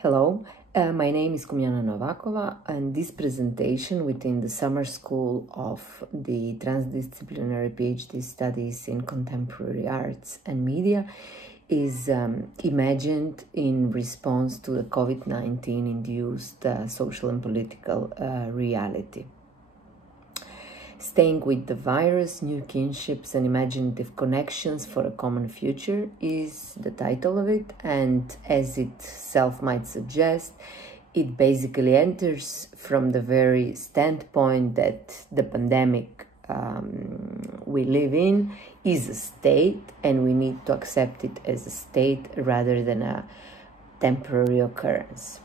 Hello, my name is Kumjana Novakova, and this presentation within the summer school of the transdisciplinary PhD studies in contemporary arts and media is imagined in response to the COVID-19 induced social and political reality. Staying with the virus, new kinships and imaginative connections for a common future is the title of it, and as itself might suggest, it basically enters from the very standpoint that the pandemic we live in is a state, and we need to accept it as a state rather than a temporary occurrence.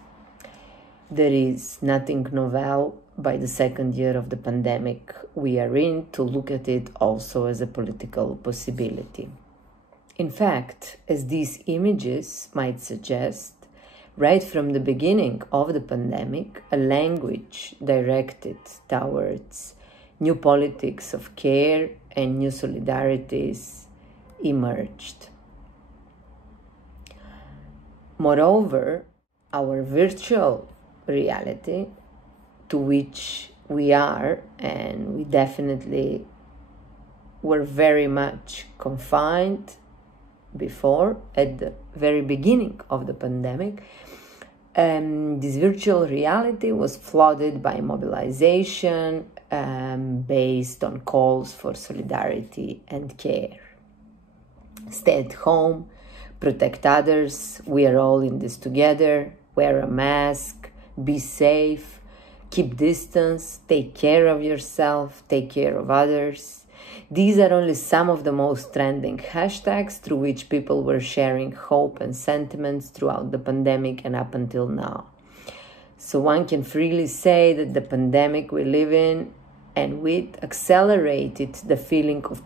There is nothing novel by the second year of the pandemic we are in to look at it also as a political possibility. In fact, as these images might suggest, right from the beginning of the pandemic, a language directed towards new politics of care and new solidarities emerged. Moreover, our virtual reality, to which we are, and we definitely were very much confined before, at the very beginning of the pandemic, this virtual reality was flooded by mobilization based on calls for solidarity and care. Stay at home, protect others, we are all in this together, wear a mask, be safe, keep distance, take care of yourself, take care of others. These are only some of the most trending hashtags through which people were sharing hope and sentiments throughout the pandemic and up until now. So one can freely say that the pandemic we live in and with accelerated the feeling of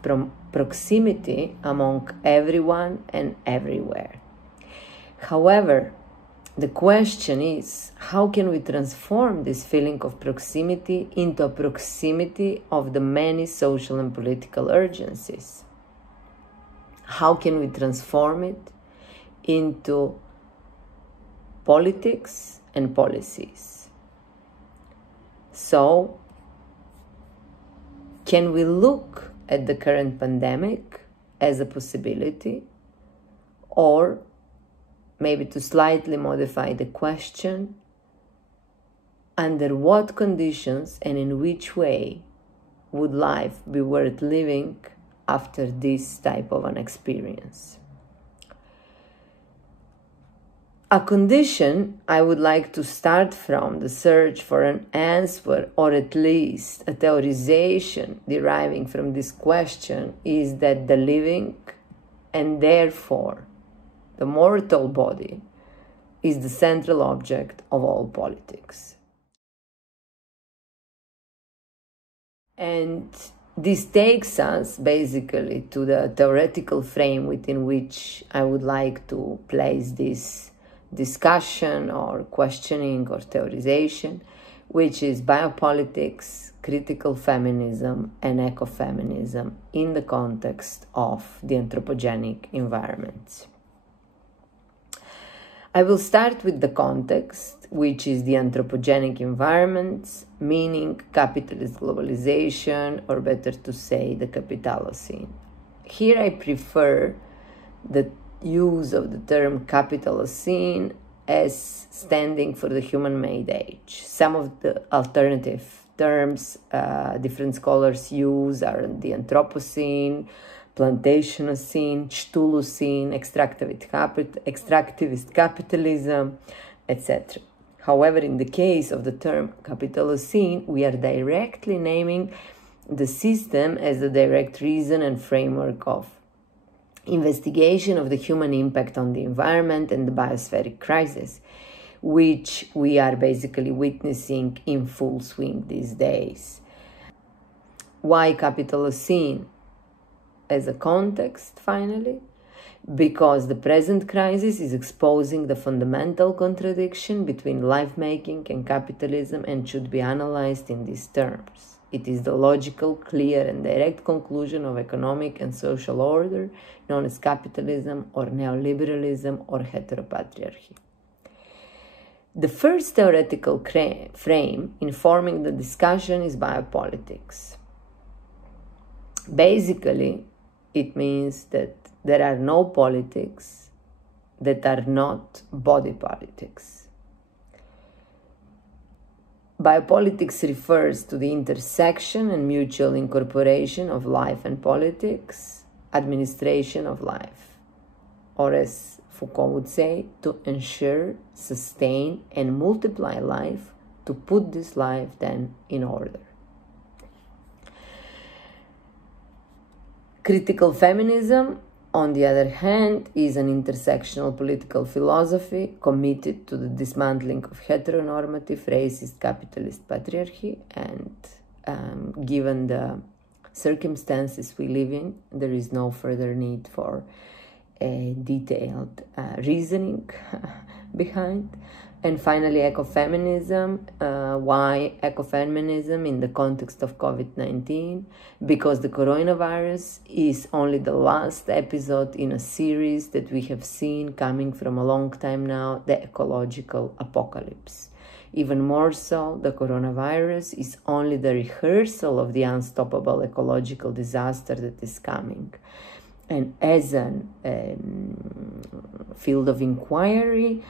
proximity among everyone and everywhere. However, the question is, how can we transform this feeling of proximity into a proximity of the many social and political urgencies? How can we transform it into politics and policies? So, can we look at the current pandemic as a possibility, or maybe to slightly modify the question, under what conditions and in which way would life be worth living after this type of an experience? A condition I would like to start from the search for an answer, or at least a theorization deriving from this question, is that the living, and therefore the mortal body, is the central object of all politics. And this takes us basically to the theoretical frame within which I would like to place this discussion or questioning or theorization, which is biopolitics, critical feminism, and ecofeminism in the context of the anthropogenic environments. I will start with the context, which is the anthropogenic environments, meaning capitalist globalization, or better to say, the Capitalocene. Here I prefer the use of the term Capitalocene as standing for the human-made age. Some of the alternative terms different scholars use are the Anthropocene, Plantationocene, Cthulhucene, extractivist capitalism, etc. However, in the case of the term Capitalocene, we are directly naming the system as the direct reason and framework of investigation of the human impact on the environment and the biospheric crisis, which we are basically witnessing in full swing these days. Why Capitalocene as a context, finally? Because the present crisis is exposing the fundamental contradiction between life-making and capitalism and should be analyzed in these terms. It is the logical, clear, and direct conclusion of economic and social order known as capitalism or neoliberalism or heteropatriarchy. The first theoretical frame informing the discussion is biopolitics. Basically, it means that there are no politics that are not body politics. Biopolitics refers to the intersection and mutual incorporation of life and politics, administration of life, or as Foucault would say, to ensure, sustain, and multiply life, to put this life then in order. Critical feminism, on the other hand, is an intersectional political philosophy committed to the dismantling of heteronormative, racist, capitalist patriarchy, and given the circumstances we live in, there is no further need for a detailed reasoning behind. And finally, ecofeminism. Why ecofeminism in the context of COVID-19? Because the coronavirus is only the last episode in a series that we have seen coming from a long time now, the ecological apocalypse. Even more so, the coronavirus is only the rehearsal of the unstoppable ecological disaster that is coming. And as a field of inquiry,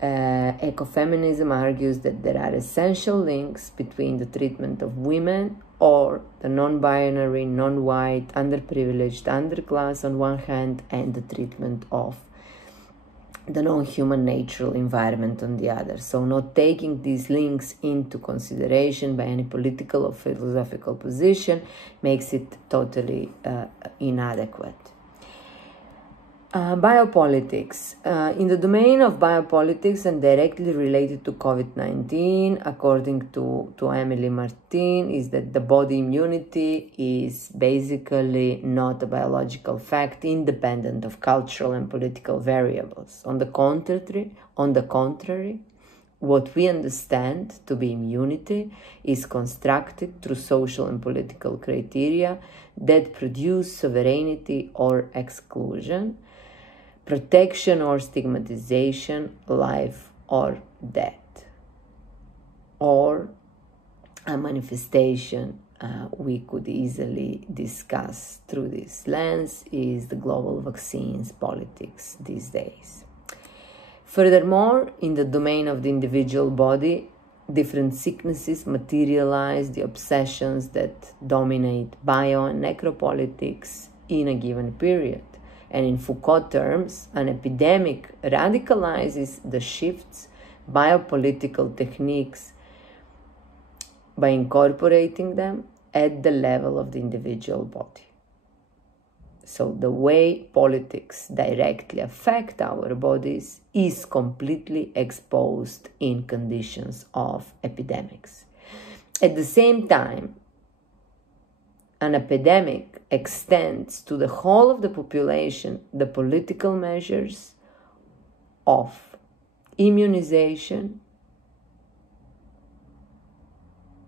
ecofeminism argues that there are essential links between the treatment of women or the non-binary, non-white, underprivileged underclass on one hand, and the treatment of the non-human natural environment on the other. So not taking these links into consideration by any political or philosophical position makes it totally inadequate. Biopolitics. In the domain of biopolitics and directly related to COVID-19, according to Emily Martin, is that the body immunity is basically not a biological fact independent of cultural and political variables. On the contrary, what we understand to be immunity is constructed through social and political criteria that produce sovereignty or exclusion, protection or stigmatization, life or death. Or a manifestation we could easily discuss through this lens is the global vaccines politics these days. Furthermore, in the domain of the individual body, different sicknesses materialize the obsessions that dominate bio and necropolitics in a given period. And in Foucault terms, an epidemic radicalizes the shifts biopolitical techniques by incorporating them at the level of the individual body. So the way politics directly affect our bodies is completely exposed in conditions of epidemics. At the same time, an epidemic extends to the whole of the population the political measures of immunization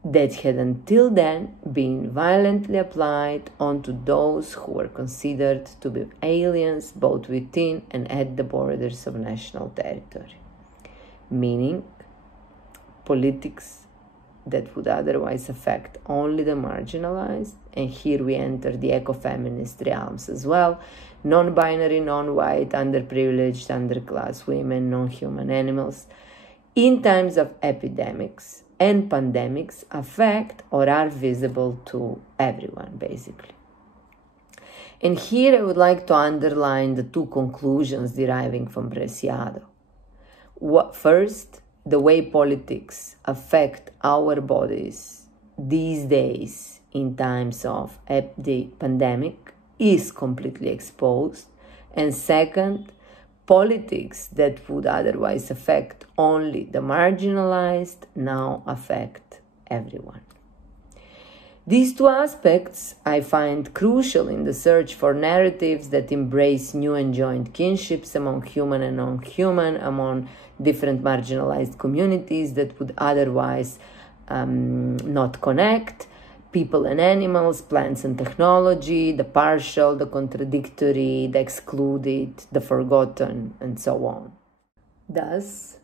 that had until then been violently applied onto those who were considered to be aliens both within and at the borders of national territory, meaning politics that would otherwise affect only the marginalized, and here we enter the ecofeminist realms as well, non-binary, non-white, underprivileged, underclass women, non-human animals, in times of epidemics and pandemics affect or are visible to everyone, basically. And here I would like to underline the two conclusions deriving from Preciado. First, the way politics affect our bodies these days in times of the pandemic is completely exposed. And second, politics that would otherwise affect only the marginalized now affect everyone. These two aspects I find crucial in the search for narratives that embrace new and joint kinships among human and non-human, among different marginalized communities that would otherwise not connect, people and animals, plants and technology, the partial, the contradictory, the excluded, the forgotten, and so on. Thus,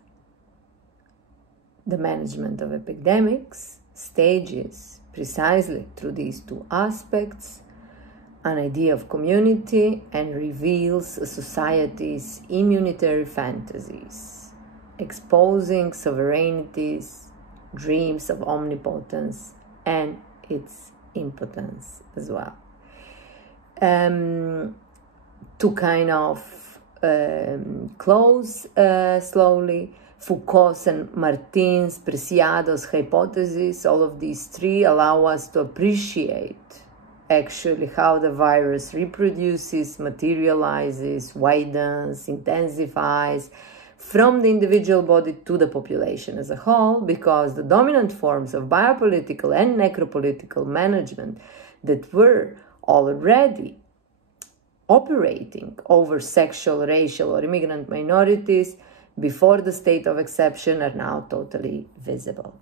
The management of epidemics stages precisely through these two aspects an idea of community and reveals a society's immunitary fantasies, exposing sovereignties, dreams of omnipotence, and its impotence as well. To kind of close slowly, Foucault's and Martin's Preciado's hypotheses, all of these three allow us to appreciate actually how the virus reproduces, materializes, widens, intensifies from the individual body to the population as a whole, because the dominant forms of biopolitical and necropolitical management that were already operating over sexual, racial, or immigrant minorities before the state of exception are now totally visible.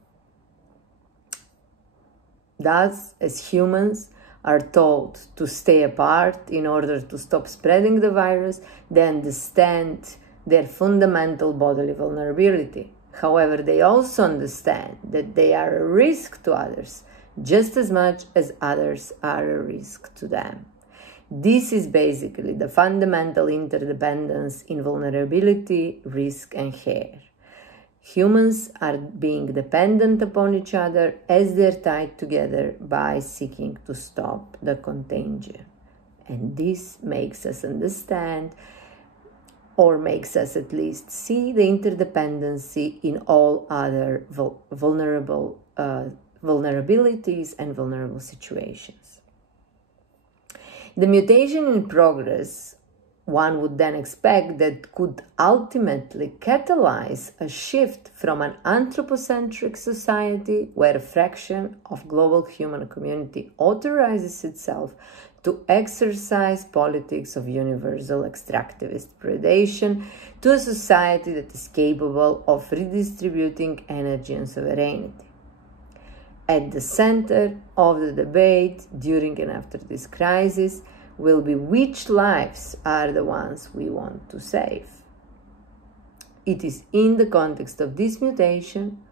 Thus, as humans are told to stay apart in order to stop spreading the virus, they understand their fundamental bodily vulnerability. However, they also understand that they are a risk to others, just as much as others are a risk to them. This is basically the fundamental interdependence in vulnerability, risk, and care. Humans are being dependent upon each other as they're tied together by seeking to stop the contagion. And this makes us understand, or makes us at least see, the interdependency in all other vulnerabilities and vulnerable situations. The mutation in progress, one would then expect, that could ultimately catalyze a shift from an anthropocentric society where a fraction of global human community authorizes itself to exercise politics of universal extractivist predation, to a society that is capable of redistributing energy and sovereignty. At the center of the debate during and after this crisis will be which lives are the ones we want to save. It is in the context of this mutation,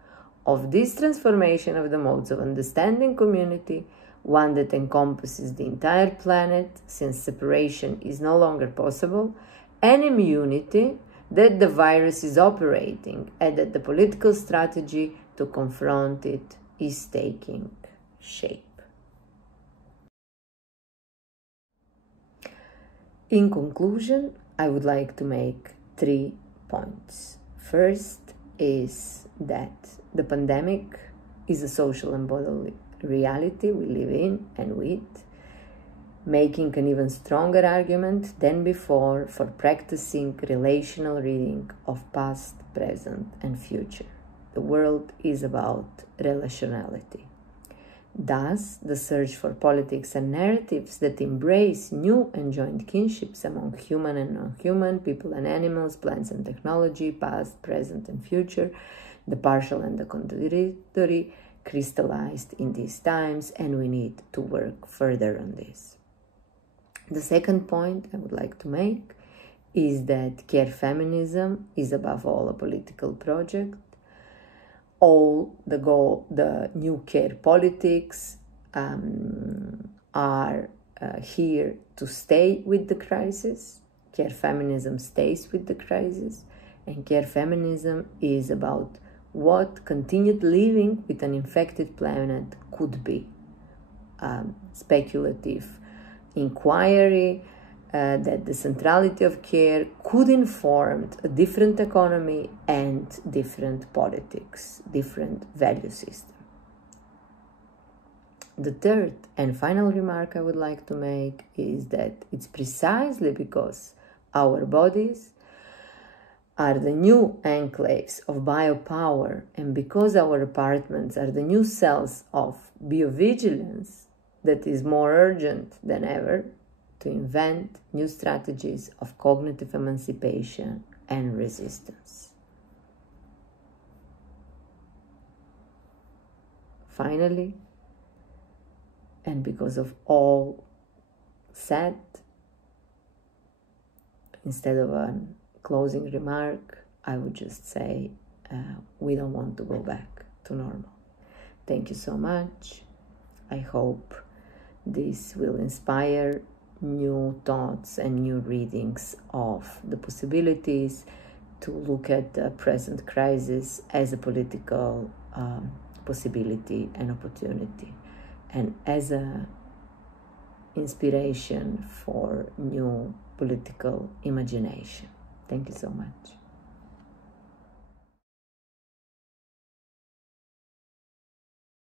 of this transformation of the modes of understanding community, one that encompasses the entire planet, since separation is no longer possible, and immunity, that the virus is operating, and that the political strategy to confront it is taking shape. In conclusion, I would like to make 3 points. First is that the pandemic is a social and bodily reality we live in and with, making an even stronger argument than before for practicing relational reading of past, present, and future. The world is about relationality. Thus, the search for politics and narratives that embrace new and joint kinships among human and non-human, people and animals, plants and technology, past, present, and future, the partial and the contradictory, crystallized in these times, and we need to work further on this. The second point I would like to make is that care feminism is above all a political project. The new care politics are here to stay with the crisis. Care feminism stays with the crisis, and care feminism is about what continued living with an infected planet could be. Speculative inquiry that the centrality of care could inform a different economy and different politics, different value system. The third and final remark I would like to make is that it's precisely because our bodies are the new enclaves of biopower, and because our apartments are the new cells of biovigilance, that is more urgent than ever to invent new strategies of cognitive emancipation and resistance. Finally, and because of all said, instead of a closing remark, I would just say we don't want to go back to normal. Thank you so much. I hope this will inspire new thoughts and new readings of the possibilities to look at the present crisis as a political possibility and opportunity, and as a inspiration for new political imagination. Thank you so much.